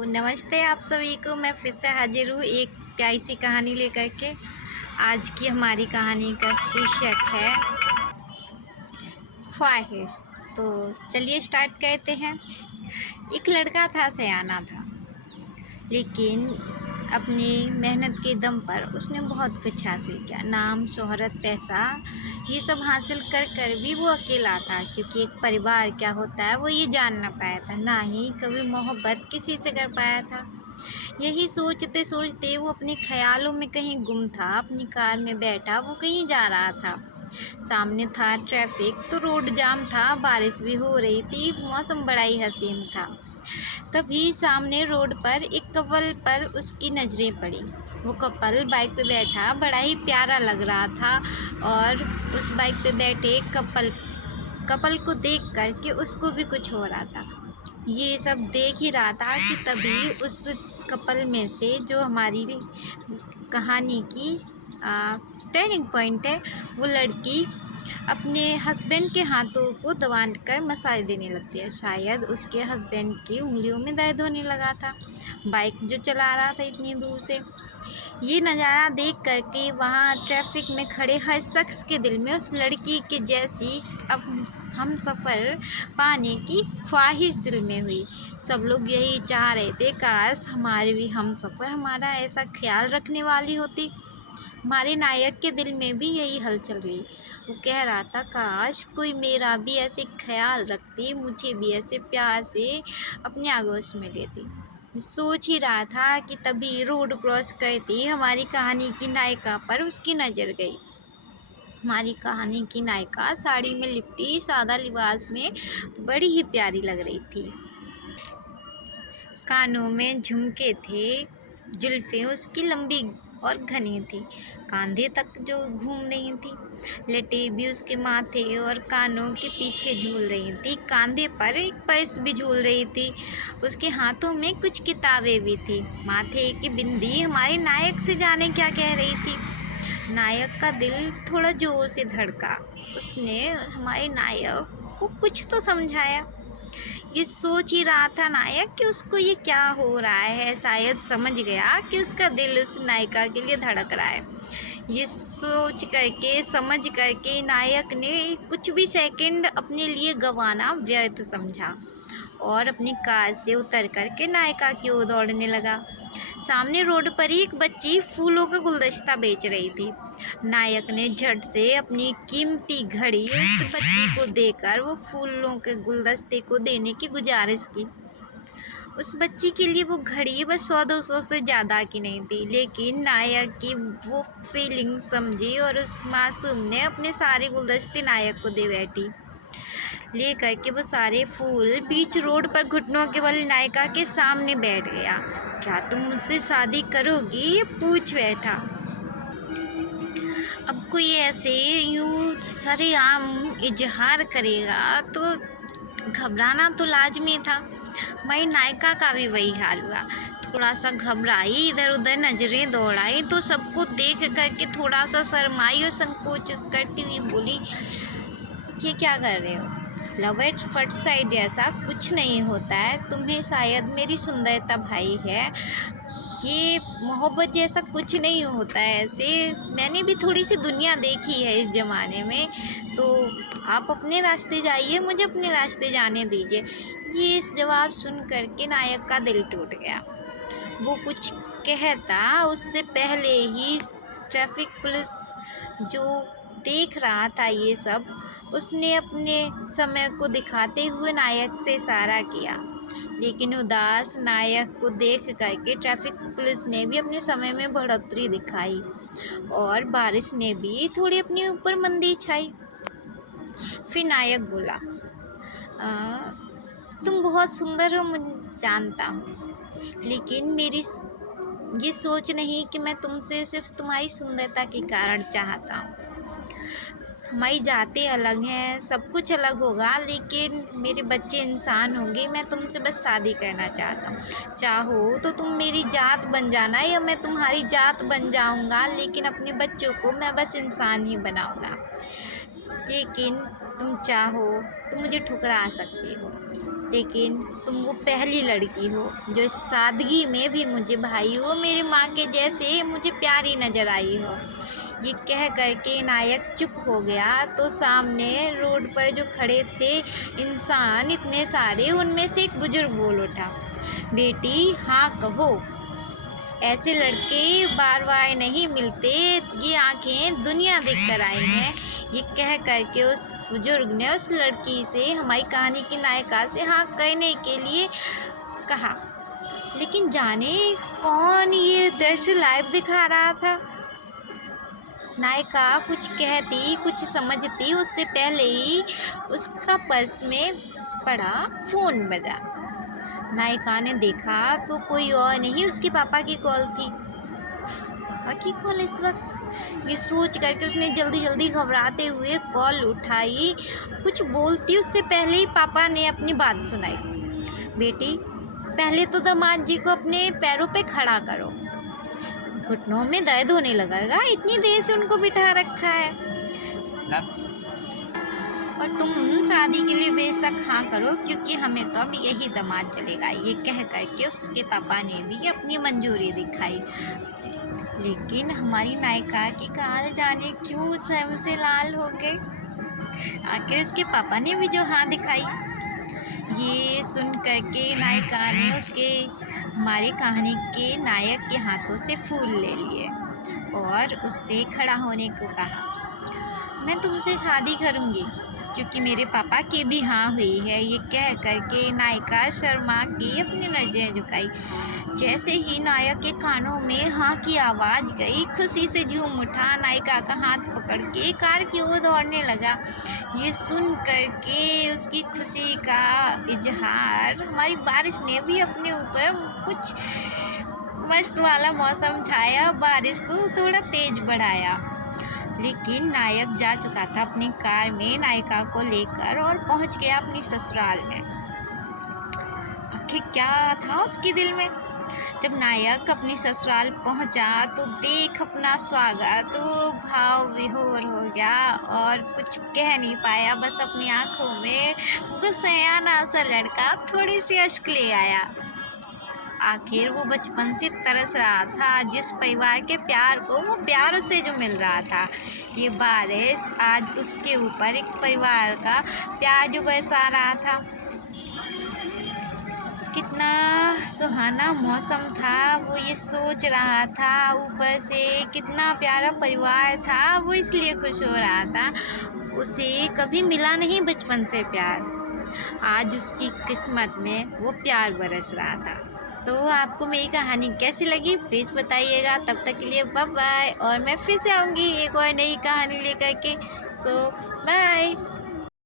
तो नमस्ते आप सभी को। मैं फिर से हाजिर हूँ एक प्यारी सी कहानी लेकर के। आज की हमारी कहानी का शीर्षक है ख्वाहिश। तो चलिए स्टार्ट करते हैं। एक लड़का था, सयाना था, लेकिन अपनी मेहनत के दम पर उसने बहुत कुछ हासिल किया। नाम, शोहरत, पैसा, ये सब हासिल कर कर भी वो अकेला था, क्योंकि एक परिवार क्या होता है वो ये जान ना पाया था, ना ही कभी मोहब्बत किसी से कर पाया था। यही सोचते सोचते वो अपने ख्यालों में कहीं गुम था। अपनी कार में बैठा वो कहीं जा रहा था। सामने था ट्रैफिक, तो रोड जाम था, बारिश भी हो रही थी, मौसम बड़ा ही हसीन था। तभी सामने रोड पर एक कपल पर उसकी नज़रें पड़ी। वो कपल बाइक पे बैठा बड़ा ही प्यारा लग रहा था, और उस बाइक पे बैठे कपल को देख कर के उसको भी कुछ हो रहा था। ये सब देख ही रहा था कि तभी उस कपल में से, जो हमारी कहानी की टर्निंग पॉइंट है, वो लड़की अपने हस्बैंड के हाथों को दबाकर मसाज देने लगती है। शायद उसके हस्बैंड की उंगलियों में दर्द होने लगा था, बाइक जो चला रहा था इतनी दूर से। ये नज़ारा देख करके वहाँ ट्रैफिक में खड़े हर शख्स के दिल में उस लड़की के जैसी अब हम सफ़र पाने की ख्वाहिश दिल में हुई। सब लोग यही चाह रहे थे, काश हमारे भी हम सफ़र हमारा ऐसा ख्याल रखने वाली होती। हमारे नायक के दिल में भी यही हलचल हुई। वो कह रहा था, काश कोई मेरा भी ऐसे ख्याल रखती, मुझे भी ऐसे प्यार से अपने आगोश में लेती। सोच ही रहा था कि तभी रोड क्रॉस करती हमारी कहानी की नायिका पर उसकी नज़र गई। हमारी कहानी की नायिका साड़ी में लिपटी सादा लिबास में बड़ी ही प्यारी लग रही थी। कानों में झुमके थे, जुल्फ़ें उसकी लंबी और घनी थी, कंधे तक जो घूम रही थी। लटें भी उसके माथे और कानों के पीछे झूल रही थी। कंधे पर एक पर्स भी झूल रही थी। उसके हाथों में कुछ किताबें भी थी। माथे की बिंदी हमारे नायक से जाने क्या कह रही थी। नायक का दिल थोड़ा जोर से धड़का। उसने हमारे नायक को कुछ तो समझाया। ये सोच ही रहा था नायक कि उसको ये क्या हो रहा है। शायद समझ गया कि उसका दिल उस नायिका के लिए धड़क रहा है। ये सोच करके, समझ करके नायक ने कुछ भी सेकंड अपने लिए गंवाना व्यर्थ समझा और अपनी कार से उतर करके नायिका की ओर दौड़ने लगा। सामने रोड पर ही एक बच्ची फूलों का गुलदस्ता बेच रही थी। नायक ने झट से अपनी कीमती घड़ी उस बच्ची को देकर वो फूलों के गुलदस्ते को देने की गुजारिश की। उस बच्ची के लिए वो घड़ी बस 100-200 से ज़्यादा की नहीं थी, लेकिन नायक की वो फीलिंग समझी और उस मासूम ने अपने सारे गुलदस्ते नायक को दे बैठी। ले करके वो सारे फूल बीच रोड पर घुटनों के बल नायिका के सामने बैठ गया। क्या तुम मुझसे शादी करोगी? ये पूछ बैठा। अब कोई ऐसे यूं सरेआम इजहार करेगा तो घबराना तो लाजमी था। हमारी नायिका का भी वही हाल हुआ। थोड़ा सा घबराई, इधर उधर नज़रें दौड़ाई तो सबको देख करके थोड़ा सा शर्माई और संकोच करती हुई बोली, ये क्या कर रहे हो? लव एट फर्स्ट साइड ऐसा कुछ नहीं होता है। तुम्हें शायद मेरी सुंदरता भाई है, ये मोहब्बत जैसा कुछ नहीं होता है। ऐसे मैंने भी थोड़ी सी दुनिया देखी है इस ज़माने में, तो आप अपने रास्ते जाइए, मुझे अपने रास्ते जाने दीजिए। ये इस जवाब सुन करके नायक का दिल टूट गया। वो कुछ कहता उससे पहले ही ट्रैफिक पुलिस जो देख रहा था ये सब, उसने अपने समय को दिखाते हुए नायक से इशारा किया। लेकिन उदास नायक को देख करके ट्रैफिक पुलिस ने भी अपने समय में बढ़ोतरी दिखाई और बारिश ने भी थोड़ी अपने ऊपर मंदी छाई। फिर नायक बोला, तुम बहुत सुंदर हो, मैं जानता हूँ, लेकिन मेरी ये सोच नहीं कि मैं तुमसे सिर्फ तुम्हारी सुंदरता के कारण चाहता हूँ। हमारी जातें अलग हैं, सब कुछ अलग होगा, लेकिन मेरे बच्चे इंसान होंगे। मैं तुमसे बस शादी करना चाहता हूँ। चाहो तो तुम मेरी जात बन जाना या मैं तुम्हारी जात बन जाऊँगा, लेकिन अपने बच्चों को मैं बस इंसान ही बनाऊँगा। लेकिन तुम चाहो तो मुझे ठुकरा सकती हो। लेकिन तुम वो पहली लड़की हो जो इस सादगी में भी मुझे भाई हो, मेरी माँ के जैसे मुझे प्यारी नज़र आई हो। ये कह कर के नायक चुप हो गया तो सामने रोड पर जो खड़े थे इंसान इतने सारे, उनमें से एक बुजुर्ग बोल उठा, बेटी हाँ कहो, ऐसे लड़के बार बार नहीं मिलते, ये आंखें दुनिया देख कर आई हैं। ये कह करके उस बुजुर्ग ने उस लड़की से, हमारी कहानी की नायिका से हाँ कहने के लिए कहा। लेकिन जाने कौन ये दृश्य लाइव दिखा रहा था। नायिका कुछ कहती कुछ समझती उससे पहले ही उसका पर्स में पड़ा फ़ोन बजा। नायिका ने देखा तो कोई और नहीं, उसके पापा की कॉल थी। पापा की कॉल इस वक्त, ये सोच करके उसने जल्दी जल्दी घबराते हुए कॉल उठाई। कुछ बोलती उससे पहले ही पापा ने अपनी बात सुनाई, बेटी पहले तो दामाद जी को अपने पैरों पे खड़ा करो, घुटनों में दर्द होने लगेगा, इतनी देर से उनको बिठा रखा है। और तुम शादी के लिए बेशक हाँ करो, क्योंकि हमें तो अब यही दामाद चलेगा। ये कह करके उसके पापा ने भी अपनी मंजूरी दिखाई। लेकिन हमारी नायिका की गाल जाने क्यों शर्म से लाल हो गए। आखिर उसके पापा ने भी जो हाँ दिखाई। ये सुन करके नायिका ने उसके, हमारी कहानी के नायक के हाथों से फूल ले लिए और उससे खड़ा होने को कहा। मैं तुमसे शादी करूँगी क्योंकि मेरे पापा की भी हाँ हुई है। ये कह करके नायिका शर्मा की अपनी नज़रें झुकाई। जैसे ही नायक के कानों में हाँ की आवाज़ गई, खुशी से झूम उठा, नायिका का हाथ पकड़ के कार की ओर दौड़ने लगा। ये सुन करके उसकी खुशी का इजहार हमारी बारिश ने भी अपने ऊपर कुछ मस्त वाला मौसम छाया, बारिश को थोड़ा तेज बढ़ाया। लेकिन नायक जा चुका था अपनी कार में नायिका को लेकर और पहुंच गया अपनी ससुराल में। आखिर क्या था उसके दिल में। जब नायक अपनी ससुराल पहुंचा तो देख अपना स्वागत, तो भाव विभोर हो गया और कुछ कह नहीं पाया। बस अपनी आंखों में वो सयाना सा लड़का थोड़ी सी अश्क ले आया। आखिर वो बचपन से तरस रहा था जिस परिवार के प्यार को, वो प्यार उसे जो मिल रहा था। ये बारिश आज उसके ऊपर एक परिवार का प्यार जो बरसा रहा था। कितना सुहाना मौसम था, वो ये सोच रहा था। ऊपर से कितना प्यारा परिवार था, वो इसलिए खुश हो रहा था। उसे कभी मिला नहीं बचपन से प्यार, आज उसकी किस्मत में वो प्यार बरस रहा था। तो आपको मेरी कहानी कैसी लगी प्लीज़ बताइएगा। तब तक के लिए बाय बाय, और मैं फिर से आऊँगी एक और नई कहानी लेकर के। सो बाय।